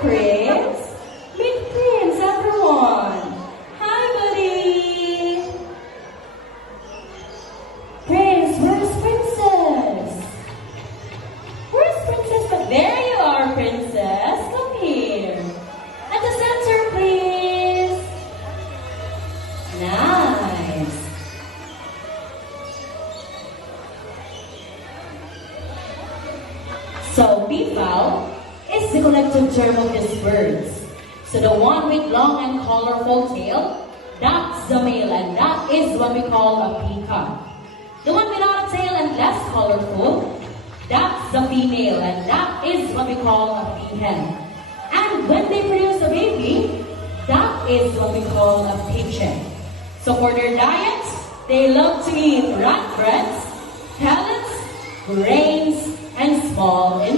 Prince. Meet Prince, everyone. Hi, buddy. Prince, where's Princess? Where's Princess? But there you are, Princess. Come here. At the center, please. Nice. So, peafowl is the collective term of these birds. So the one with long and colorful tail, that's the male, and that is what we call a peacock. The one without a tail and less colorful, that's the female, and that is what we call a peahen. And when they produce a baby, that is what we call a pigeon. So for their diet, they love to eat ratbreads, pellets, grains, and small insects.